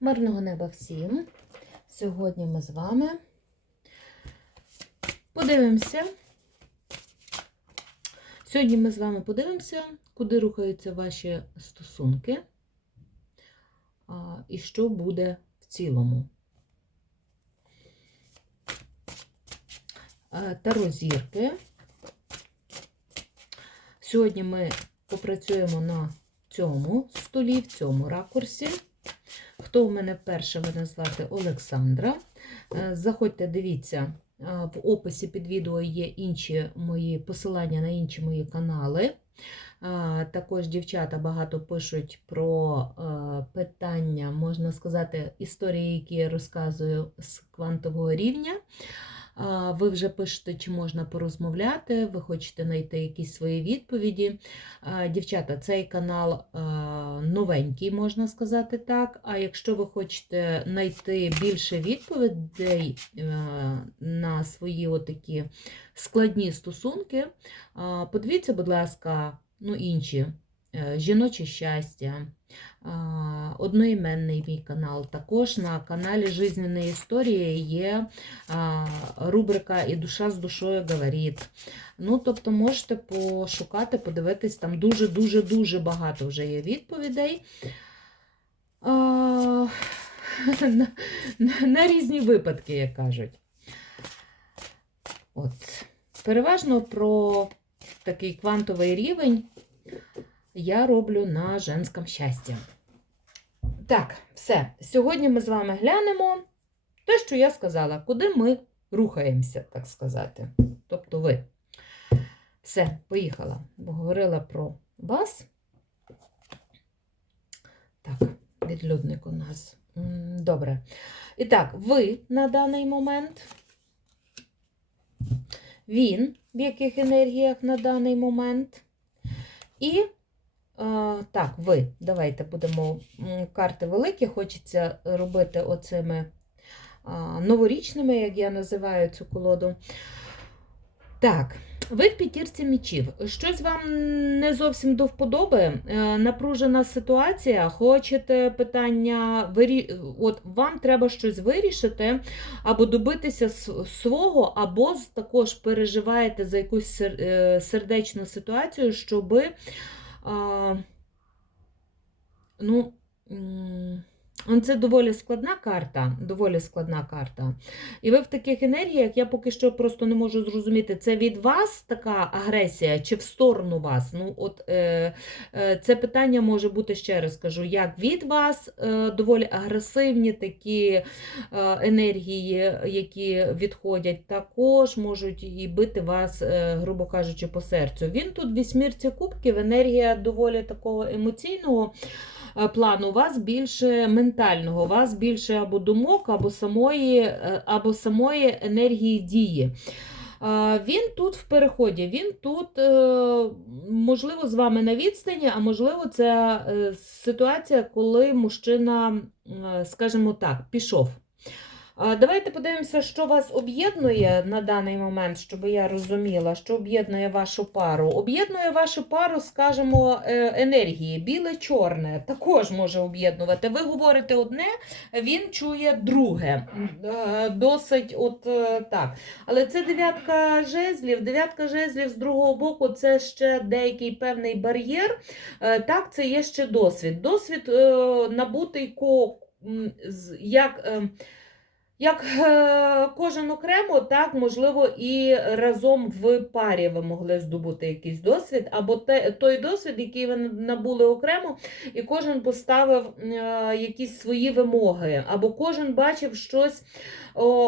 Мирного неба всім. Сьогодні ми з вами подивимося. Сьогодні ми з вами подивимося, куди рухаються ваші стосунки і що буде в цілому. Е, Таро зірки. Сьогодні ми попрацюємо на цьому столі, в цьому ракурсі. Хто в мене перша, мене звати Олександра. Е, Заходьте, дивіться, е, в описі під відео є інші мої посилання на інші мої канали. Е, Також дівчата багато пишуть про питання, можна сказати, історії, які я розказую з квантового рівня. Ви вже пишете, чи можна порозмовляти, ви хочете знайти якісь свої відповіді. Дівчата, цей канал новенький, можна сказати так. А якщо ви хочете знайти більше відповідей на свої отакі складні стосунки, подивіться, будь ласка, ну, інші. Е, Жіноче щастя, одноіменний мій канал. Також на каналі Жизненної історії є рубрика І душа з душою говорить. Ну, тобто можете пошукати, подивитись, там дуже-дуже-дуже багато вже є відповідей. На, на, на різні випадки, як кажуть. От. Переважно про такий квантовий рівень я роблю на женському щасті. Так, все. Сьогодні ми з вами глянемо те, що я сказала, куди ми рухаємося, так сказати. Тобто ви. Все, поїхала. Бо говорила про вас. Так, відлюдник у нас. Добре. І так, ви на даний момент. Він в яких енергіях на даний момент. І так, ви. Давайте будемо карти великі, хочеться робити оцими новорічними, як я називаю цю колоду. Так, ви в п'ятірці мічів. Щось вам не зовсім до вподоби. Е, Напружена ситуація. Хочете питання, от вам треба щось вирішити, або добитися свого, або також переживаєте за якусь е, сердечну ситуацію, щоби. Ну, це доволі складна карта, доволі складна карта. І ви в таких енергіях, я поки що просто не можу зрозуміти, це від вас така агресія чи в сторону вас? Ну, от е, е, Це питання може бути, ще раз кажу, як від вас е, доволі агресивні такі е, енергії, які відходять, також можуть і бити вас, е, грубо кажучи, по серцю. Він тут вісьмірці кубків, енергія доволі такого емоційного е, плану, у вас більше ментального, у вас більше або думок, або самої, е, або самої енергії дії. Він тут в переході, він тут, е, можливо, з вами на відстані, а можливо, це е, ситуація, коли мужчина, е, скажімо так, пішов. Давайте подивимося, що вас об'єднує на даний момент, щоб я розуміла, що об'єднує вашу пару. Об'єднує вашу пару, скажімо, е, енергії. Біле-чорне також може об'єднувати. Ви говорите одне, він чує друге. Е, Досить от е, так. Але це дев'ятка жезлів. Дев'ятка жезлів з другого боку це ще деякий певний бар'єр. Так, це є ще досвід. Досвід набутий як. Як е, кожен окремо, так, можливо, і разом в парі ви могли здобути якийсь досвід, або те, той досвід, який ви набули окремо, і кожен поставив е, якісь свої вимоги, або кожен бачив щось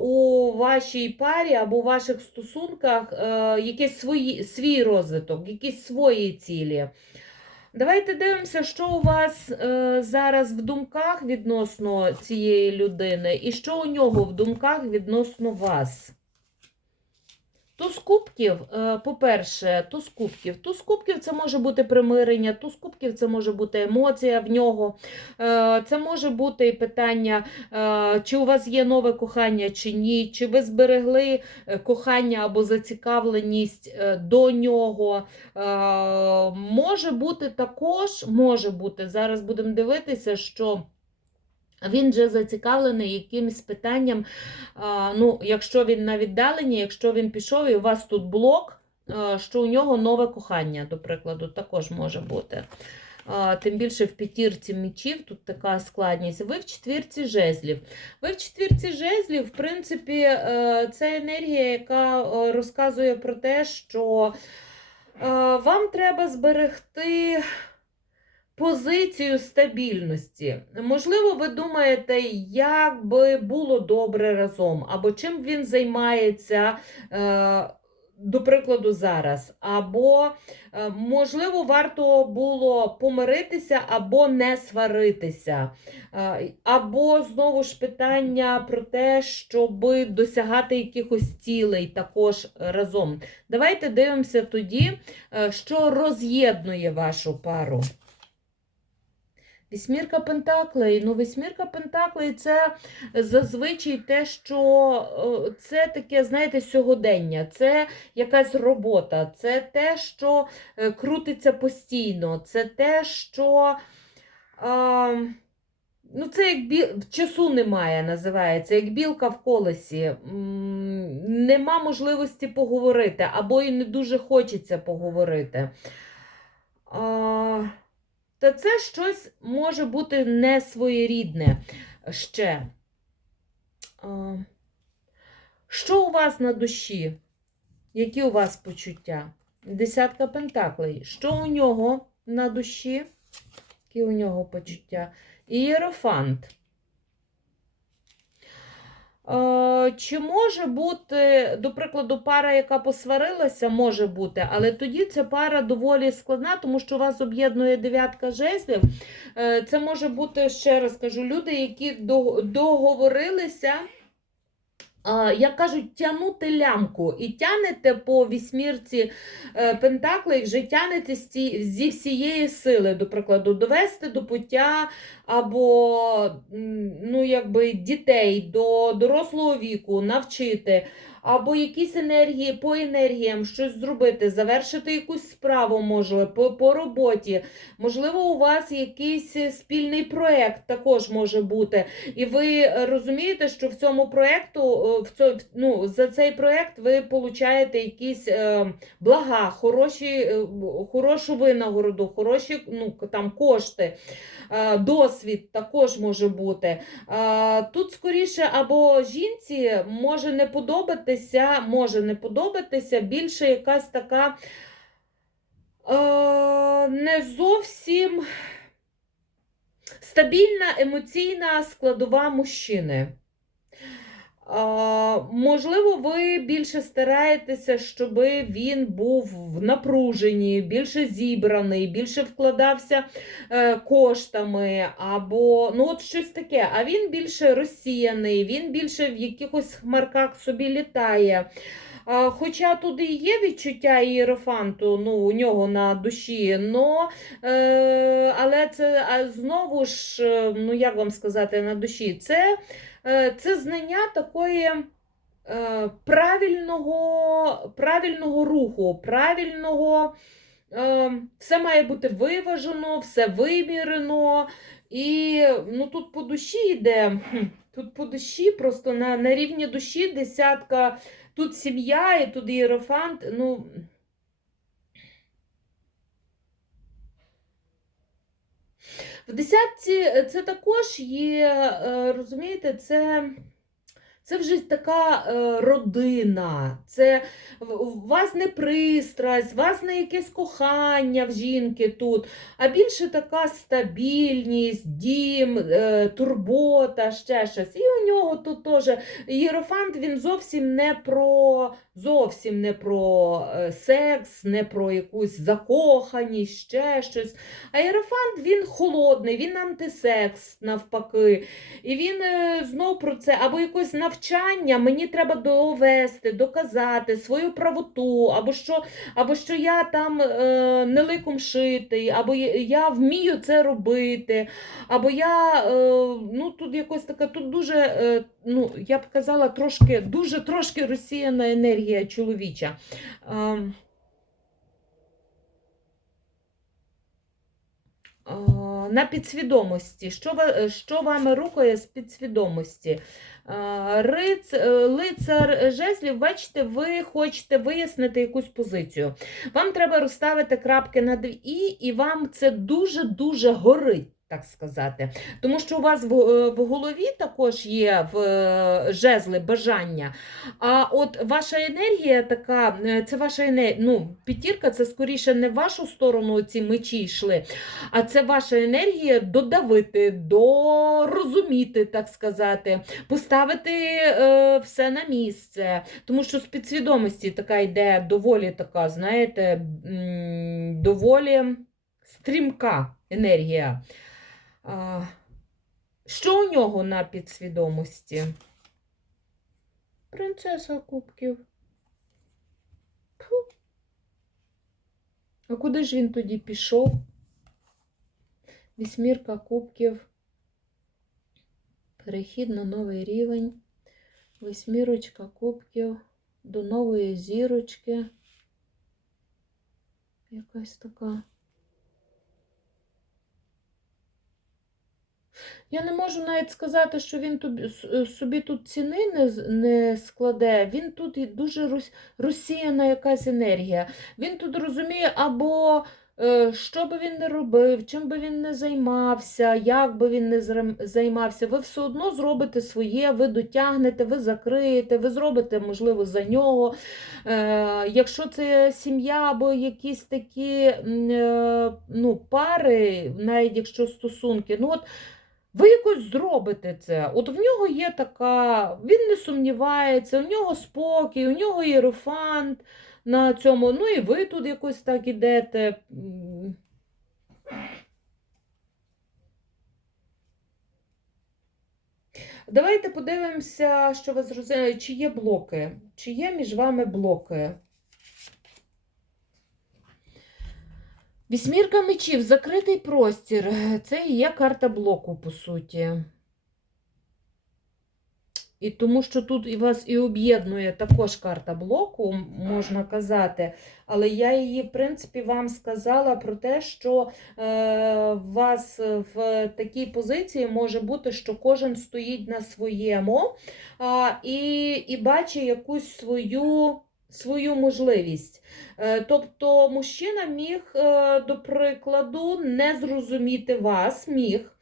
у вашій парі або у ваших стосунках, е, якийсь свій розвиток, якісь свої цілі. Давайте дивимося, що у вас е, зараз в думках відносно цієї людини, і що у нього в думках відносно вас. Туз кубків, е, по-перше, туз кубків. Туз кубків це може бути примирення, туз кубків це може бути емоція в нього. Е, Це може бути і питання, е, чи у вас є нове кохання, чи ні, чи ви зберегли кохання або зацікавленість до нього. Може бути також, може бути, зараз будемо дивитися, що Він вже зацікавлений якимось питанням. Ну, якщо він на віддаленні, якщо він пішов і у вас тут блок, що у нього нове кохання, до прикладу, також може бути. Тим більше в п'ятірці мічів тут така складність. Ви в четвірці жезлів. Ви в четвірці жезлів, в принципі, е, це енергія, яка е, розказує про те, що е, вам треба зберегти позицію стабільності. Можливо, ви думаєте, як би було добре разом, або чим він займається, е, до прикладу, зараз. Або, е, можливо, варто було помиритися або не сваритися. Е, Або знову ж питання про те, щоб досягати якихось цілей також разом. Давайте дивимося тоді, е, що роз'єднує вашу пару. Вісьмірка Пентаклей. Ну, вісьмірка Пентаклей це зазвичай те, що е, це таке, знаєте, сьогодення, це якась робота, це те, що е, крутиться постійно, це те, що. А, Ну, це як бі... часу немає, називається, як білка в колесі. Нема можливості поговорити, або і не дуже хочеться поговорити. А... Та це щось може бути не своєрідне ще. Що у вас на душі? Які у вас почуття? Десятка пентаклей. Що у нього на душі? Які у нього почуття? Ієрофант. Е, Чи може бути, до прикладу, пара, яка посварилася, може бути, але тоді ця пара доволі складна, тому що вас об'єднує дев'ятка жезлів. Е, Це може бути, ще раз кажу, люди, які договорилися. Як кажуть, тягнути лямку і тянете по вісьмірці Пентакли Пентаклей, вже тянете зі всієї сили, до прикладу, довести до пуття або ну, якби, дітей до дорослого віку, навчити, або якісь енергії по енергіям щось зробити, завершити якусь справу, може, по, по роботі. Можливо, у вас якийсь спільний проєкт також може бути. І ви е, розумієте, що в цьому проєкту, е, в цьо- ну, за цей проєкт ви получаєте якісь е, блага, хороші, е, хорошу винагороду, хороші ну, там, кошти. Е, Досвід також може бути. Е, Тут скоріше або жінці може не подобатися, може не подобатися більше якась така е, не зовсім стабільна емоційна складова мужчини. Можливо, ви більше стараєтеся, щоб він був в напруженні, більше зібраний, більше вкладався е, коштами, або ну от щось таке. А він більше розсіяний, він більше в якихось хмарках собі літає. Хоча тут і є відчуття ієрофанту ну, у нього на душі, но, е, але це знову ж, е, ну як вам сказати, на душі, це, це знання такої е, правильного, правильного руху, правильного. е, Все має бути виважено, все вимірено. І ну, тут по душі йде, тут по душі, просто на, на рівні душі десятка. Тут сім'я і тут ієрофант. Ну, в десятці е, це також є, е, розумієте, це, це вже така е, родина, це у вас не пристрасть, у вас не якесь кохання в жінки тут, а більше така стабільність, дім, турбота, ще щось. І у нього тут теж Єрофант він зовсім не про зовсім не про е, секс, не про якусь закоханість, ще щось. А Єрофант він холодний, він антисекс навпаки. І він е, знов про це, або якось навчання, мені треба довести, доказати свою правоту, або що, або що я там е, не ликом шитий, або я вмію це робити, або я е, ну тут якось така, тут дуже, е, ну я б казала, трошки, дуже трошки розсіяна енергія чоловіча. Ем, А, на підсвідомості. Що, що вами рухає з підсвідомості? А, Риц, е, лицар жезлів, бачите, ви хочете вияснити якусь позицію. Вам треба розставити крапки над і, і вам це дуже-дуже горить. Так сказати, тому що у вас в, е, в голові також є в е, жезли бажання. А от ваша енергія така, е, це ваша енергія. Ну, п'ятірка це скоріше не в вашу сторону ці мечі йшли, а це ваша енергія додавити, дорозуміти, так сказати, поставити е, все на місце. Тому що з підсвідомості така йде доволі така, знаєте, доволі стрімка енергія. Що у нього на підсвідомості? Принцеса кубків. Фу. А куди ж він тоді пішов? Вісьмірка кубків. Перехід на новий рівень. Восьмірочка кубків до нової зірочки. Якась така. Я не можу навіть сказати, що він тобі, собі тут ціни не, не складе. Він тут дуже розсіяна якась енергія. Він тут розуміє, або е, що би він не робив, чим би він не займався, як би він не займався, ви все одно зробите своє, ви дотягнете, ви закриєте, ви зробите, можливо, за нього. Е, якщо це сім'я або якісь такі е, ну, пари, навіть якщо стосунки, ну от. Ви якось зробите це. От в нього є така, він не сумнівається, у нього спокій, у нього єрофант на цьому. Ну і ви тут якось так ідете. Давайте подивимося, що ви зрозуміли, чи є блоки, чи є між вами блоки. Вісьмірка мечів, закритий простір. Це і є карта блоку, по суті. І тому що тут і вас і об'єднує також карта блоку, можна казати. Але я її, в принципі, вам сказала про те, що е, вас в такій позиції може бути, що кожен стоїть на своєму а, і, і бачить якусь свою. Свою можливість. Е, Тобто мужчина міг, е, до прикладу, не зрозуміти вас, міг,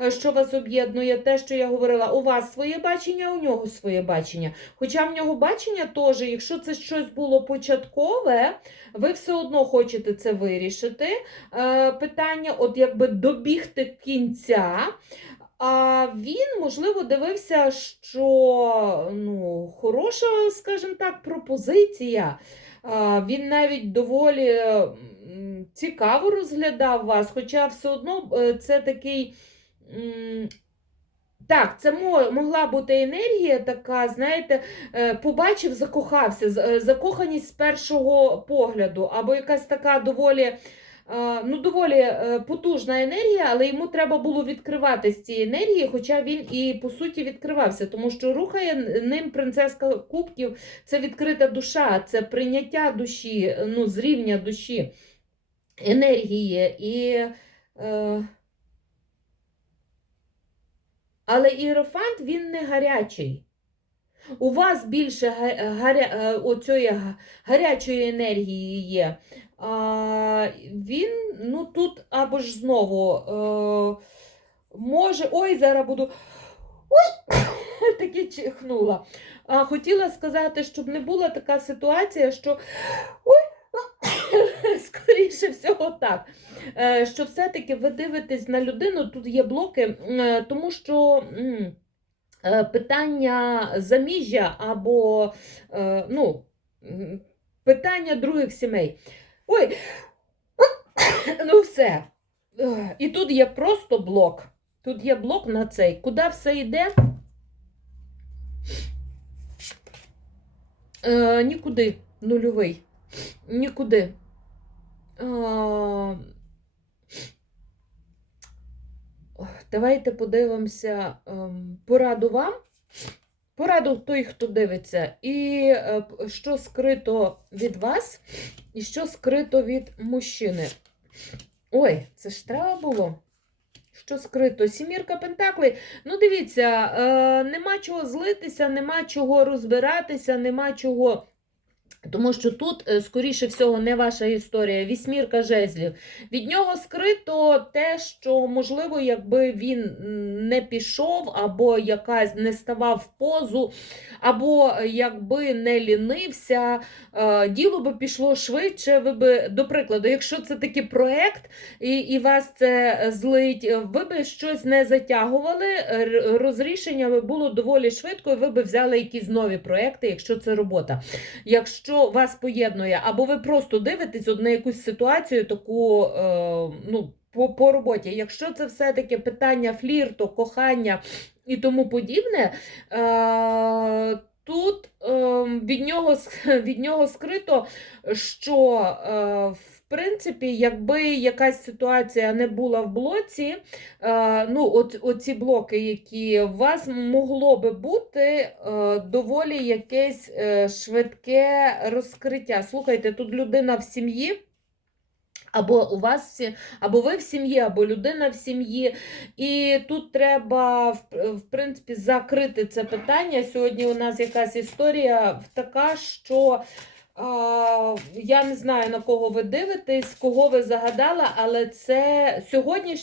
е, що вас об'єднує, те, що я говорила, у вас своє бачення, у нього своє бачення. Хоча в нього бачення теж, якщо це щось було початкове, ви все одно хочете це вирішити. Питання, от якби добігти кінця. А він, можливо, дивився, що ну, хороша, скажімо так, пропозиція. А, Він навіть доволі цікаво розглядав вас, хоча все одно е, це такий. Так, це могла бути енергія така, знаєте, е, побачив, закохався, е, закоханість з першого погляду, або якась така доволі, ну, доволі е, потужна енергія, але йому треба було відкривати з цієї енергії, хоча він і по суті відкривався, тому що рухає ним принцеска кубків, це відкрита душа, це прийняття душі, е, ну, з душі, енергії. І, е, але іерофант він не гарячий. У вас більше га- гаря, е, оцієї гарячої енергії є. Він, ну тут або ж знову е, може. Ой, зараз буду. Ой! Таки чихнула. А, хотіла сказати, щоб не була така ситуація, що ой, скоріше всього так. Е, Що все-таки ви дивитесь на людину, тут є блоки, тому що. е, Питання заміжжя або ну, питання других сімей. Ой, ну все. І тут є просто блок. Тут є блок на цей. Куди все йде? Е, нікуди. Нульовий. Нікуди. Е, Давайте подивимося ем, пораду вам. Пораду той, хто дивиться, і е, що скрито від вас, і що скрито від мужчини. Ой, це ж треба було. що скрито. Сімірка Пентаклей. Ну, дивіться, е, нема чого злитися, нема чого розбиратися, нема чого. Тому що тут, е, скоріше всього, не ваша історія, вісьмірка жезлів. Від нього скрито те, що, можливо, якби він не пішов, або якась не ставав в позу, або е, якби не лінився, е, діло би пішло швидше. Ви би, до прикладу, якщо це такий проект, і, і вас це злить, ви би щось не затягували, розрішення би було доволі швидко, і ви би взяли якісь нові проекти, якщо це робота. Якщо вас поєднує, або ви просто дивитесь на якусь ситуацію, таку е, ну, по, по роботі. Якщо це все-таки питання флірту, кохання і тому подібне, е, тут е, від, нього, від нього скрито, що е, принципі, якби якась ситуація не була в блоці, е, ну, от, оці блоки, які у вас могло би бути е, доволі якесь е, швидке розкриття. Слухайте, тут людина в сім'ї. Або у вас всі, або ви в сім'ї, або людина в сім'ї. І тут треба, в, принципі, закрити це питання. Сьогодні у нас якась історія така, що я не знаю, на кого ви дивитесь, кого ви загадала, але це сьогодні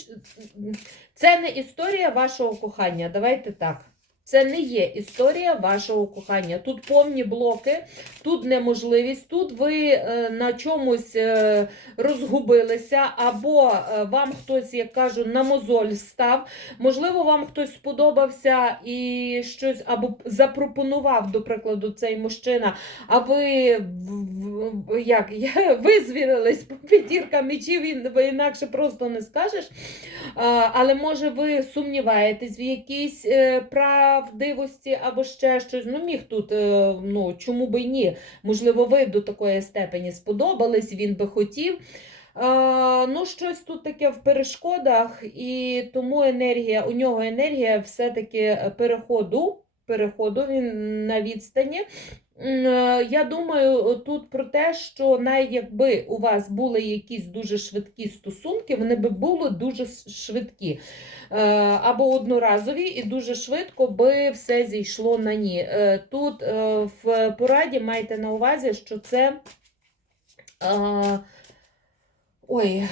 це не історія вашого кохання. Давайте так. Це не є історія вашого кохання. Тут повні блоки, тут неможливість, тут ви е, на чомусь е, розгубилися, або е, вам хтось, як кажу, на мозоль став. Можливо, вам хтось сподобався і щось або запропонував, до прикладу, цей мужчина, а ви як, я- ви звірились по п'ятірка мечів, і ви інакше просто не скажеш. Але може ви сумніваєтесь в якійсь е, правдивості або ще щось. Ну, міг тут, е, ну чому би ні? Можливо, ви до такої степені сподобались, він би хотів. А, ну, щось тут таке в перешкодах, і тому енергія, у нього енергія все-таки переходу. Переходу він на відстані. Е, Я думаю тут про те, що навіть якби у вас були якісь дуже швидкі стосунки, вони би були дуже швидкі. Е, Або одноразові, і дуже швидко би все зійшло на ні. Е, Тут е, в пораді майте на увазі, що це. е, Ой,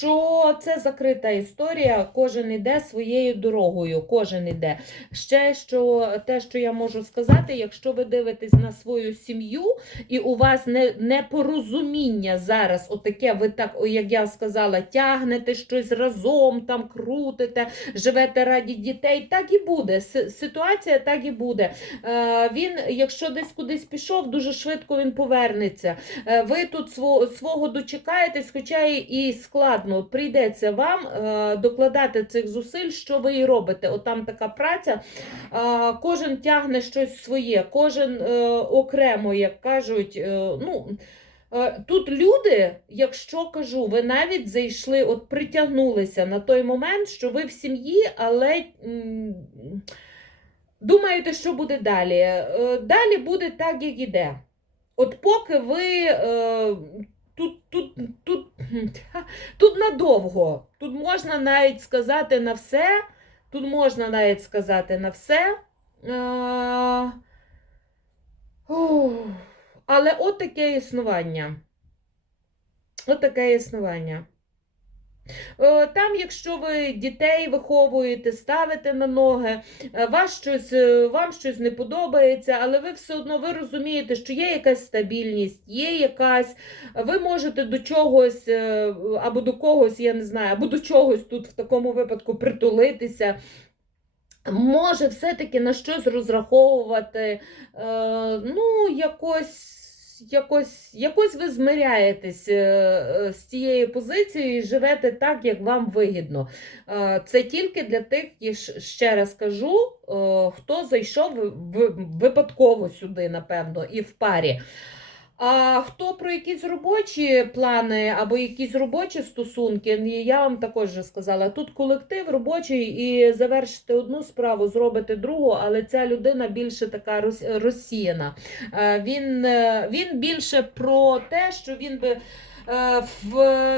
що це закрита історія, кожен іде своєю дорогою, кожен іде. Ще що те, що я можу сказати, якщо ви дивитесь на свою сім'ю, і у вас не, непорозуміння зараз, отаке, ви так, як я сказала, тягнете щось разом, там крутите, живете раді дітей, так і буде. Ситуація так і буде. Е, Він, якщо десь кудись пішов, дуже швидко він повернеться. Е, Ви тут свого, дочекаєтесь, хоча і- і складно. Прийдеться вам е, докладати цих зусиль, що ви і робите. От там така праця. Кожен тягне щось своє, кожен е, окремо, як кажуть. е, ну, Тут люди, якщо кажу, ви навіть зайшли, от притягнулися на той момент, що ви в сім'ї, але думаєте, що буде далі. Далі буде так, як іде. От поки ви тут, тут, тут, тут надовго, тут можна навіть сказати на все, тут можна навіть сказати на все. Але от таке існування. От таке існування. Е, Там, якщо ви дітей виховуєте, ставите на ноги, е, вас щось, е, вам щось не подобається, але ви все одно ви розумієте, що є якась стабільність, є якась, ви можете до чогось або до когось, я не знаю, або до чогось тут в такому випадку притулитися. Може все-таки на щось розраховувати, ну, якось. Якось, якось ви змиряєтесь е, е, з цією позицією і живете так, як вам вигідно. Е, Це тільки для тих, і ще раз кажу, хто зайшов випадково сюди, напевно, і в парі. А хто про якісь робочі плани або якісь робочі стосунки, я вам також вже сказала, тут колектив робочий і завершити одну справу, зробити другу, але ця людина більше така роз- розсіяна. Е, Він, е, він більше про те, що він би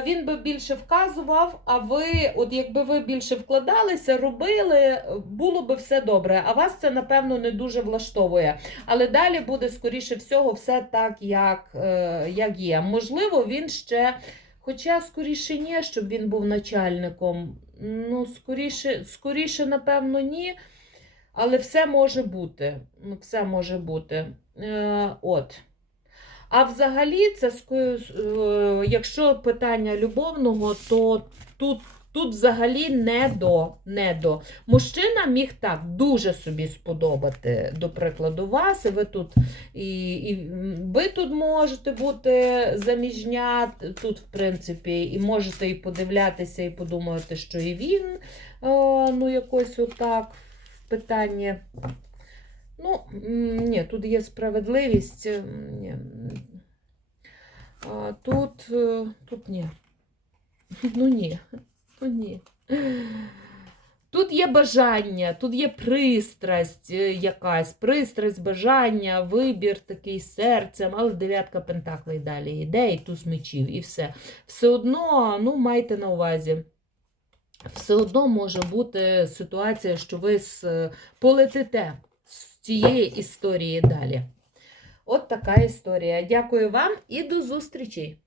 Він би більше вказував, а ви, от якби ви більше вкладалися, робили, було би все добре. А вас це, напевно, не дуже влаштовує. Але далі буде, скоріше всього, все так, як, е, як є. Можливо, він ще, хоча скоріше ні, щоб він був начальником. Ну, скоріше, скоріше, напевно, ні. Але все може бути. Все може бути. Е, от. А взагалі, це е, якщо питання любовного, то тут, тут взагалі не до, не до. Мужчина міг так дуже собі сподобати, до прикладу, вас, і ви тут, і, і ви тут можете бути заміжня, тут, в принципі, і можете і подивлятися, і подумати, що і він, е, ну, якось отак в питанні. Ну, ні, тут є справедливість. Ні. А, тут, е, тут ні. Ну ні. Ну ні. Тут є бажання, тут є пристрасть е, якась, пристрасть, бажання, вибір такий серцем, але дев'ятка пентаклей далі йде, і туз мечів, і все. Все одно, ну, майте на увазі. Все одно може бути ситуація, що ви полетите цієї історії далі. От така історія. Дякую вам і до зустрічі!